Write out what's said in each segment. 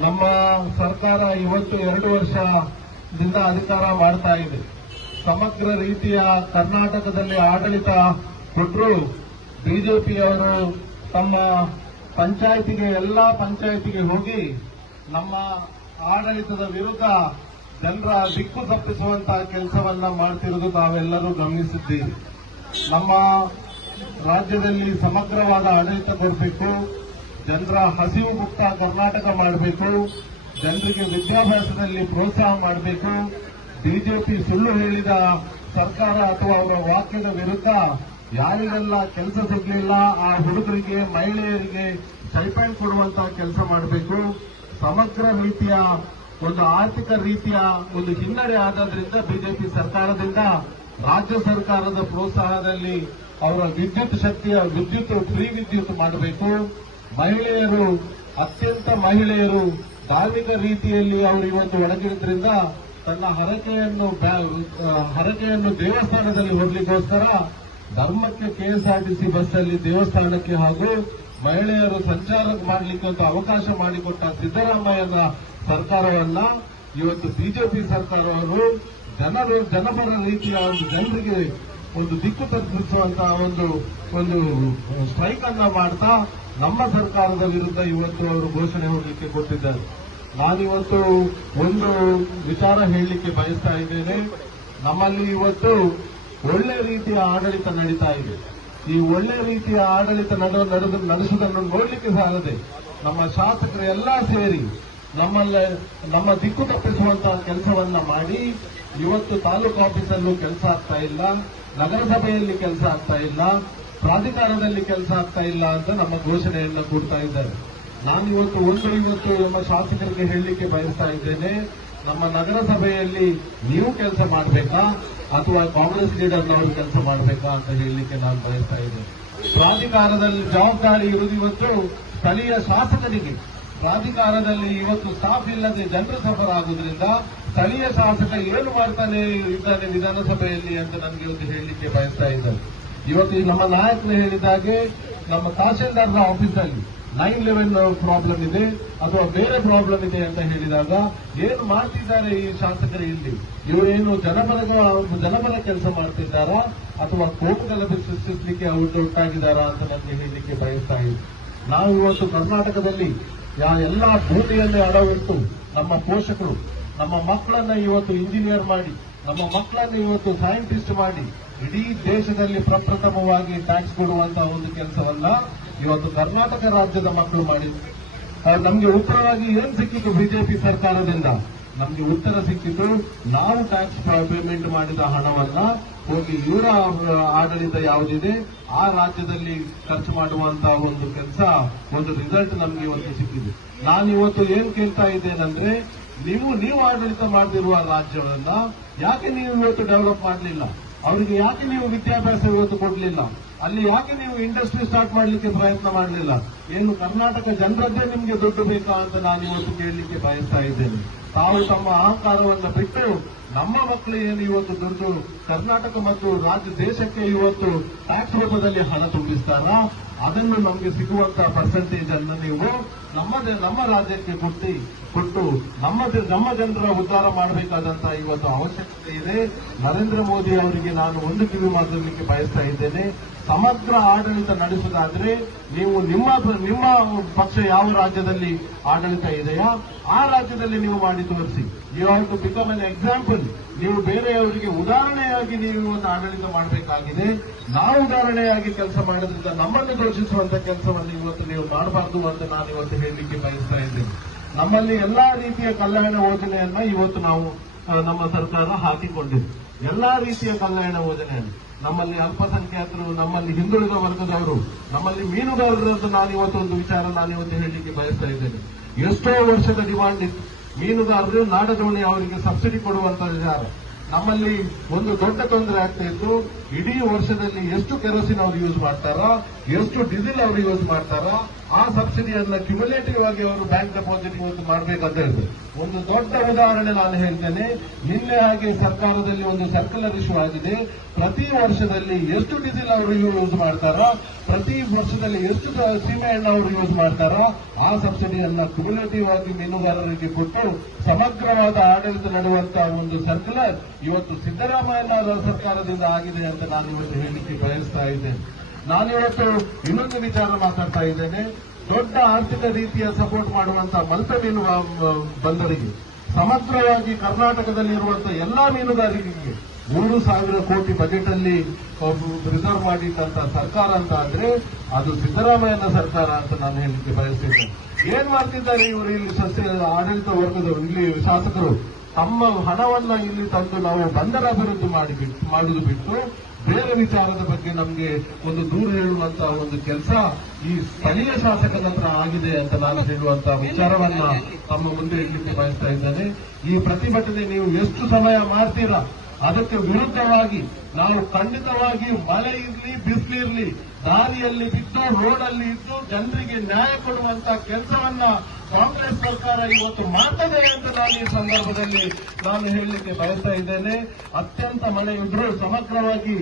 ನಮ್ಮ ಸರ್ಕಾರ ಇವತ್ತು 2 ವರ್ಷದಿಂದ ಅಧಿಕಾರ ಮಾಡ್ತಾ ಇದೆ. ಸಮಗ್ರ ರೀತಿಯ ಕರ್ನಾಟಕದಲ್ಲಿ ಆಡಳಿತ ಕೊಟ್ಟರು ಬಿಜೆಪಿಯವರು ತಮ್ಮ ಎಲ್ಲಾ ಪಂಚಾಯಿತಿಗೆ ಹೋಗಿ ನಮ್ಮ ಆಡಳಿತದ ವಿರುದ್ಧ ಜನರ ದಿಕ್ಕು ತಪ್ಪಿಸುವಂತಹ ಕೆಲಸವನ್ನ ಮಾಡ್ತಿರುವುದು ತಾವೆಲ್ಲರೂ ಗಮನಿಸಿದ್ದೀರಿ. ನಮ್ಮ ರಾಜ್ಯದಲ್ಲಿ ಸಮಗ್ರವಾದ ಆಡಳಿತ ಕೊಡಬೇಕು, ಜನರ ಹಸಿವು ಮುಕ್ತ ಕರ್ನಾಟಕ ಮಾಡಬೇಕು, ಜನರಿಗೆ ವಿದ್ಯಾಭ್ಯಾಸದಲ್ಲಿ ಪ್ರೋತ್ಸಾಹ ಮಾಡಬೇಕು. ಬಿಜೆಪಿ ಸುಳ್ಳು ಹೇಳಿದ ಸರ್ಕಾರ ಅಥವಾ ಅವರ ವಾಕ್ಯದ ವಿರುದ್ಧ ಯಾರಿಗೆಲ್ಲ ಕೆಲಸ ಸಿಗಲಿಲ್ಲ ಆ ಹುಡುಗರಿಗೆ, ಮಹಿಳೆಯರಿಗೆ ಸ್ಟೈಪೆಂಡ್ ಕೊಡುವಂತಹ ಕೆಲಸ ಮಾಡಬೇಕು. ಸಮಗ್ರ ರೀತಿಯ ಒಂದು ಆರ್ಥಿಕ ರೀತಿಯ ಒಂದು ಹಿನ್ನಡೆ ಆದ್ರಿಂದ ಬಿಜೆಪಿ ಸರ್ಕಾರದಿಂದ ರಾಜ್ಯ ಸರ್ಕಾರದ ಪ್ರೋತ್ಸಾಹದಲ್ಲಿ ಅವರ ವಿದ್ಯುತ್ ಫ್ರೀ ವಿದ್ಯುತ್ ಮಾಡಬೇಕು. ಮಹಿಳೆಯರು ಧಾರ್ಮಿಕ ರೀತಿಯಲ್ಲಿ ಅವರು ಇವತ್ತು ಒಳಗಿರೋದ್ರಿಂದ ತನ್ನ ಹರಕೆಯನ್ನು ದೇವಸ್ಥಾನದಲ್ಲಿ ಹೊರಲಿಕ್ಕೋಸ್ಕರ ಧರ್ಮಕ್ಕೆ ಕೆಎಸ್ಆರ್ಟಿಸಿ ಬಸ್ಸಲ್ಲಿ ದೇವಸ್ಥಾನಕ್ಕೆ ಹಾಗೂ ಮಹಿಳೆಯರು ಸಂಚಾರ ಮಾಡಲಿಕ್ಕೆ ಅಂತ ಅವಕಾಶ ಮಾಡಿಕೊಟ್ಟ ಸಿದ್ದರಾಮಯ್ಯನ ಸರ್ಕಾರವನ್ನ ಇವತ್ತು ಬಿಜೆಪಿ ಸರ್ಕಾರವನ್ನು ಜನಪರ ರೀತಿಯ ಒಂದು ಜನರಿಗೆ ಒಂದು ದಿಕ್ಕು ತಪ್ಪಿಸುವಂತಹ ಒಂದು ಸ್ಟ್ರೈಕ್ ಅನ್ನ ಮಾಡ್ತಾ ನಮ್ಮ ಸರ್ಕಾರದ ವಿರುದ್ಧ ಇವತ್ತು ಅವರು ಘೋಷಣೆ ಹೋಗಲಿಕ್ಕೆ ಕೊಟ್ಟಿದ್ದಾರೆ. ನಾನಿವತ್ತು ಒಂದು ವಿಚಾರ ಹೇಳಲಿಕ್ಕೆ ಬಯಸ್ತಾ ಇದ್ದೇನೆ. ನಮ್ಮಲ್ಲಿ ಇವತ್ತು ಒಳ್ಳೆ ರೀತಿಯ ಆಡಳಿತ ನಡೀತಾ ಇದೆ. ಈ ಒಳ್ಳೆ ರೀತಿಯ ಆಡಳಿತ ನಡೆಸುವುದನ್ನು ನೋಡಲಿಕ್ಕೆ ಸಾಲದೆ ನಮ್ಮ ಶಾಸಕರು ಎಲ್ಲಾ ಸೇರಿ ನಮ್ಮ ದಿಕ್ಕು ತಪ್ಪಿಸುವಂತಹ ಕೆಲಸವನ್ನ ಮಾಡಿ ಇವತ್ತು ತಾಲೂಕು ಆಫೀಸಲ್ಲೂ ಕೆಲಸ ಆಗ್ತಾ ಇಲ್ಲ, ನಗರಸಭೆಯಲ್ಲಿ ಕೆಲಸ ಆಗ್ತಾ ಇಲ್ಲ, ಪ್ರಾಧಿಕಾರದಲ್ಲಿ ಕೆಲಸ ಆಗ್ತಾ ಇಲ್ಲ ಅಂತ ನಮ್ಮ ಘೋಷಣೆಯನ್ನು ಕೊಡ್ತಾ ಇದ್ದಾರೆ. ನಾನು ಇವತ್ತು ನಮ್ಮ ಶಾಸಕರಿಗೆ ಹೇಳಲಿಕ್ಕೆ ಬಯಸ್ತಾ ಇದ್ದೇನೆ, ನಮ್ಮ ನಗರಸಭೆಯಲ್ಲಿ ನೀವು ಕೆಲಸ ಮಾಡಬೇಕಾ ಅಥವಾ ಕಾಂಗ್ರೆಸ್ ಲೀಡರ್ನವರು ಕೆಲಸ ಮಾಡಬೇಕಾ ಅಂತ ಹೇಳಲಿಕ್ಕೆ ನಾನು ಬಯಸ್ತಾ ಇದ್ದೇನೆ. ಪ್ರಾಧಿಕಾರದಲ್ಲಿ ಜವಾಬ್ದಾರಿ ಇರುವುದು ಇವತ್ತು ಸ್ಥಳೀಯ ಶಾಸಕರಿಗೆ. ಪ್ರಾಧಿಕಾರದಲ್ಲಿ ಇವತ್ತು ಸ್ಟಾಫ್ ಇಲ್ಲದೆ ಜನರು ಸಫರ್ ಆಗುವುದರಿಂದ ಸ್ಥಳೀಯ ಶಾಸಕ ಏನು ಮಾಡ್ತಾನೆ ಇದ್ದಾನೆ ವಿಧಾನಸಭೆಯಲ್ಲಿ ಅಂತ ನನಗೆ ಇವತ್ತು ಹೇಳಲಿಕ್ಕೆ ಬಯಸ್ತಾ ಇದ್ದಾರೆ. ಇವತ್ತು ನಮ್ಮ ನಾಯಕರು ಹೇಳಿದಾಗೆ ನಮ್ಮ ತಹಶೀಲ್ದಾರ್ನ ಆಫೀಸಲ್ಲಿ 911 ಪ್ರಾಬ್ಲಮ್ ಇದೆ ಅಥವಾ ಬೇರೆ ಪ್ರಾಬ್ಲಮ್ ಇದೆ ಅಂತ ಹೇಳಿದಾಗ ಏನು ಮಾಡ್ತಿದ್ದಾರೆ ಈ ಶಾಸಕರು ಇಲ್ಲಿ? ಇವರೇನು ಜನಪರ ಕೆಲಸ ಮಾಡ್ತಿದ್ದಾರಾ ಅಥವಾ ಕೋರ್ಟ್ ಗಲಭೆ ಸೃಷ್ಟಿಸಲಿಕ್ಕೆ ಒಟ್ಟಾಗಿದ್ದಾರಾ ಅಂತ ನನಗೆ ಹೇಳಲಿಕ್ಕೆ ಬಯಸ್ತಾ ಇದೆ. ನಾವು ಇವತ್ತು ಕರ್ನಾಟಕದಲ್ಲಿ ಎಲ್ಲ ಭೂಮಿಯಲ್ಲಿ ಅಡವಿಟ್ಟು ನಮ್ಮ ಪೋಷಕರು ನಮ್ಮ ಮಕ್ಕಳನ್ನ ಇವತ್ತು ಇಂಜಿನಿಯರ್ ಮಾಡಿ, ನಮ್ಮ ಮಕ್ಕಳನ್ನ ಇವತ್ತು ಸೈಂಟಿಸ್ಟ್ ಮಾಡಿ ಇಡೀ ದೇಶದಲ್ಲಿ ಪ್ರಪ್ರಥಮವಾಗಿ ಟ್ಯಾಕ್ಸ್ ಕೊಡುವಂತಹ ಒಂದು ಕೆಲಸವನ್ನ ಇವತ್ತು ಕರ್ನಾಟಕ ರಾಜ್ಯದ ಮಕ್ಕಳು ಮಾಡಿದ್ರು. ನಮಗೆ ಉತ್ತರವಾಗಿ ಏನ್ ಸಿಕ್ಕಿತು ಬಿಜೆಪಿ ಸರ್ಕಾರದಿಂದ? ನಮಗೆ ಉತ್ತರ ಸಿಕ್ಕಿತು, ನಾವು ಟ್ಯಾಕ್ಸ್ ಪೇಮೆಂಟ್ ಮಾಡಿದ ಹಣವನ್ನ ಹೋಗಿ ಇವರ ಆಡಳಿತ ಯಾವುದಿದೆ ಆ ರಾಜ್ಯದಲ್ಲಿ ಖರ್ಚು ಮಾಡುವಂತಹ ಒಂದು ಕೆಲಸ, ಒಂದು ರಿಸಲ್ಟ್ ನಮಗೆ ಇವತ್ತು ಸಿಕ್ಕಿದೆ. ನಾನು ಇವತ್ತು ಏನ್ ಕೇಳ್ತಾ ಇದ್ದೇನೆಂದ್ರೆ, ನೀವು ಆಡಳಿತ ಮಾಡದಿರುವ ರಾಜ್ಯವನ್ನ ಯಾಕೆ ನೀವು ಇವತ್ತು ಡೆವಲಪ್ ಮಾಡಲಿಲ್ಲ? ಅವರಿಗೆ ಯಾಕೆ ನೀವು ವಿದ್ಯಾಭ್ಯಾಸ ಇವತ್ತು ಕೊಡಲಿಲ್ಲ? ಅಲ್ಲಿ ಯಾಕೆ ನೀವು ಇಂಡಸ್ಟ್ರಿ ಸ್ಟಾರ್ಟ್ ಮಾಡಲಿಕ್ಕೆ ಪ್ರಯತ್ನ ಮಾಡಲಿಲ್ಲ? ಏನು ಕರ್ನಾಟಕ ಜನರದ್ದೇ ನಿಮಗೆ ದುಡ್ಡು ಬೇಕಾ ಅಂತ ನಾನು ಇವತ್ತು ಕೇಳಲಿಕ್ಕೆ ಬಯಸ್ತಾ ಇದ್ದೇನೆ. ತಾವು ತಮ್ಮ ಅಹಂಕಾರವನ್ನು ಬಿಟ್ಟು ನಮ್ಮ ಮಕ್ಕಳು ಏನು ಇವತ್ತು ದುಡ್ಡು ಕರ್ನಾಟಕ ಮತ್ತು ದೇಶಕ್ಕೆ ಇವತ್ತು ಟ್ಯಾಕ್ಸ್ ರೂಪದಲ್ಲಿ ಹಣ ತುಂಬಿಸ್ತಾರಾ? ಅದನ್ನು ನಮಗೆ ಸಿಗುವಂತಹ ಪರ್ಸೆಂಟೇಜ್ ಅನ್ನು ನೀವು ನಮ್ಮ ರಾಜ್ಯಕ್ಕೆ ಕೊಟ್ಟು ನಮ್ಮ ಜನರ ಉದ್ಧಾರ ಮಾಡಬೇಕಾದಂತಹ ಇವತ್ತು ಅವಶ್ಯಕತೆ ಇದೆ. ನರೇಂದ್ರ ಮೋದಿ ಅವರಿಗೆ ನಾನು ಒಂದು ಕಿವಿ ಮಾತನಾಡಲಿಕ್ಕೆ ಬಯಸ್ತಾ ಇದ್ದೇನೆ. ಸಮಗ್ರ ಆಡಳಿತ ನಡೆಸುವುದಾದ್ರೆ ನೀವು ನಿಮ್ಮ ಪಕ್ಷ ಯಾವ ರಾಜ್ಯದಲ್ಲಿ ಆಡಳಿತ ಇದೆಯಾ ಆ ರಾಜ್ಯದಲ್ಲಿ ನೀವು ಮಾಡಿ ತೋರಿಸಿ. You have to become an example. ನೀವು ಬೇರೆಯವರಿಗೆ ಉದಾಹರಣೆಯಾಗಿ ನೀವು ಒಂದು ಆಡಳಿತ ಮಾಡಬೇಕಾಗಿದೆ. ನಾವು ಉದಾಹರಣೆಯಾಗಿ ಕೆಲಸ ಮಾಡೋದ್ರಿಂದ ನಮ್ಮನ್ನು ಘೋಷಿಸುವಂತ ಕೆಲಸವನ್ನು ಇವತ್ತು ನೀವು ಮಾಡಬಾರದು ಅಂತ ನಾನು ಇವತ್ತು ಹೇಳಲಿಕ್ಕೆ ಬಯಸ್ತಾ ಇದ್ದೇನೆ. ನಮ್ಮಲ್ಲಿ ಎಲ್ಲಾ ರೀತಿಯ ಕಲ್ಯಾಣ ಯೋಜನೆಯನ್ನ ಇವತ್ತು ನಾವು ನಮ್ಮ ಸರ್ಕಾರ ಹಾಕಿಕೊಂಡಿದೆ. ಎಲ್ಲಾ ರೀತಿಯ ಕಲ್ಯಾಣ ಯೋಜನೆಯನ್ನು ನಮ್ಮಲ್ಲಿ ಅಲ್ಪಸಂಖ್ಯಾತರು, ನಮ್ಮಲ್ಲಿ ಹಿಂದುಳಿದ ವರ್ಗದವರು, ನಮ್ಮಲ್ಲಿ ಮೀನುಗಾರರದ್ದು ನಾನಿವತ್ತು ಒಂದು ವಿಚಾರ ನಾನಿವತ್ತು ಹೇಳಲಿಕ್ಕೆ ಬಯಸ್ತಾ ಇದ್ದೇನೆ. ಎಷ್ಟೋ ವರ್ಷದ ಡಿಮಾಂಡ್ ಇತ್ತು. ಮೀನುಗಾರರು ನಾಡದೋಣಿ ಅವರಿಗೆ ಸಬ್ಸಿಡಿ ಕೊಡುವಂತ ವಿಚಾರ ನಮ್ಮಲ್ಲಿ ಒಂದು ದೊಡ್ಡ ತೊಂದರೆ ಆಗ್ತಾ ಇತ್ತು. ಇಡೀ ವರ್ಷದಲ್ಲಿ ಎಷ್ಟು ಕೆರೋಸಿನ್ ಅವರು ಯೂಸ್ ಮಾಡ್ತಾರೋ, ಎಷ್ಟು ಡೀಸೆಲ್ ಅವರು ಯೂಸ್ ಮಾಡ್ತಾರೋ ಆ ಸಬ್ಸಿಡಿಯನ್ನ ಕ್ಯುಮುಲೇಟಿವ್ ಆಗಿ ಅವರು ಬ್ಯಾಂಕ್ ಡೆಪಾಸಿಟ್ ಇವತ್ತು ಮಾಡಬೇಕಂತ ಹೇಳಿದ್ರು. ಒಂದು ದೊಡ್ಡ ಉದಾಹರಣೆ ನಾನು ಹೇಳ್ತೇನೆ. ನಿನ್ನೆ ಹಾಗೆ ಸರ್ಕಾರದಲ್ಲಿ ಒಂದು ಸರ್ಕ್ಯುಲರ್ ಇಶ್ಯೂ ಆಗಿದೆ. ಪ್ರತಿ ವರ್ಷದಲ್ಲಿ ಎಷ್ಟು ಡೀಸೆಲ್ ಅವರು ಯೂಸ್ ಮಾಡ್ತಾರೋ, ಪ್ರತಿ ವರ್ಷದಲ್ಲಿ ಎಷ್ಟು ಸೀಮೆ ಎಣ್ಣೆ ಅವರು ಯೂಸ್ ಮಾಡ್ತಾರೋ ಆ ಸಬ್ಸಿಡಿಯನ್ನ ಕ್ಯುಮುಲೇಟಿವ್ ಆಗಿ ಮೀನುಗಾರರಿಗೆ ಕೊಟ್ಟು ಸಮಗ್ರವಾದ ಆಡಳಿತ ನಡೆಯುವಂತಹ ಒಂದು ಸರ್ಕ್ಯುಲರ್ ಇವತ್ತು ಸಿದ್ದರಾಮಯ್ಯ ಸರ್ಕಾರದಿಂದ ಆಗಿದೆ ಅಂತ ನಾನು ಇವತ್ತು ಹೇಳಲಿಕ್ಕೆ ಬಯಸ್ತಾ ಇದ್ದೇನೆ. ನಾನಿವತ್ತು ಇನ್ನೊಂದು ವಿಚಾರ ಮಾತಾಡ್ತಾ ಇದ್ದೇನೆ. ದೊಡ್ಡ ಆರ್ಥಿಕ ರೀತಿಯ ಸಪೋರ್ಟ್ ಮಾಡುವಂತಹ ಮಲ್ಪೆ ಮೀನು ಬಂದರಿಗೆ ಸಮಗ್ರವಾಗಿ ಕರ್ನಾಟಕದಲ್ಲಿರುವಂತಹ ಎಲ್ಲಾ ಮೀನುಗಾರಿಕೆಗೆ 3,000 ಕೋಟಿ ಬಜೆಟ್ ಅಲ್ಲಿ ರಿಸರ್ವ್ ಮಾಡಿಟ್ಟಂತ ಸರ್ಕಾರ ಅಂತ ಆದ್ರೆ ಅದು ಸಿದ್ದರಾಮಯ್ಯನ ಸರ್ಕಾರ ಅಂತ ನಾನು ಹೇಳಲಿಕ್ಕೆ ಬಯಸ್ತೇನೆ. ಏನ್ ಮಾಡ್ತಿದ್ದಾರೆ ಇವರು ಇಲ್ಲಿ ಆಡಳಿತ ವರ್ಗದವರು, ಇಲ್ಲಿ ಶಾಸಕರು ತಮ್ಮ ಹಣವನ್ನ ಇಲ್ಲಿ ತಂದು ನಾವು ಬಂದರ ಅಭಿವೃದ್ಧಿ ಮಾಡುವುದು ಬಿಟ್ಟು ಬೇರೆ ವಿಚಾರದ ಬಗ್ಗೆ ನಮಗೆ ಒಂದು ದೂರ ಹೇಳುವಂತಹ ಒಂದು ಕೆಲಸ ಈ ಸ್ಥಳೀಯ ಶಾಸಕರ ಹತ್ರ ಆಗಿದೆ ಅಂತ ನಾನು ಹೇಳುವಂತಹ ವಿಚಾರವನ್ನ ತಮ್ಮ ಮುಂದೆ ಇಡಲಿಕ್ಕೆ ಬಯಸ್ತಾ ಇದ್ದೇನೆ. ಈ ಪ್ರತಿಭಟನೆ ನೀವು ಎಷ್ಟು ಸಮಯ ಮಾಡ್ತೀರಾ ಅದಕ್ಕೆ ವಿರುದ್ಧವಾಗಿ ನಾವು ಖಂಡಿತವಾಗಿ ಮಳೆ ಇರಲಿ ಬಿಸಿಲಿರಲಿ ದಾರಿಯಲ್ಲಿ ಬಿದ್ದು ರೋಡಲ್ಲಿ ಇದ್ದು ಜನರಿಗೆ ನ್ಯಾಯ ಕೊಡುವಂತ ಕೆಲಸವನ್ನ ಕಾಂಗ್ರೆಸ್ ಸರ್ಕಾರ ಇವತ್ತು ಮಾಡ್ತದೆ ಅಂತ ನಾನು ಈ ಸಂದರ್ಭದಲ್ಲಿ ನಾನು ಹೇಳಲಿಕ್ಕೆ ಬಯಸ್ತಾ ಇದ್ದೇನೆ. ಅತ್ಯಂತ ಮಳೆ ಇದ್ರೂ ಸಮಗ್ರವಾಗಿ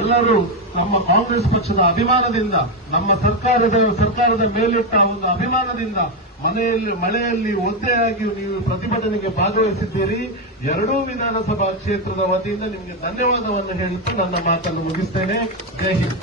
ಎಲ್ಲರೂ ನಮ್ಮ ಕಾಂಗ್ರೆಸ್ ಪಕ್ಷದ ಅಭಿಮಾನದಿಂದ, ನಮ್ಮ ಸರ್ಕಾರದ ಮೇಲಿಟ್ಟ ಒಂದು ಅಭಿಮಾನದಿಂದ ಮಳೆಯಲ್ಲಿ ಒದ್ದೆಯಾಗಿ ನೀವು ಪ್ರತಿಭಟನೆಗೆ ಭಾಗವಹಿಸಿದ್ದೀರಿ. ಎರಡೂ ವಿಧಾನಸಭಾ ಕ್ಷೇತ್ರದ ವತಿಯಿಂದ ನಿಮಗೆ ಧನ್ಯವಾದವನ್ನು ಹೇಳುತ್ತಾ ನನ್ನ ಮಾತನ್ನು ಮುಗಿಸ್ತೇನೆ. ಜೈ ಹಿಂದ್.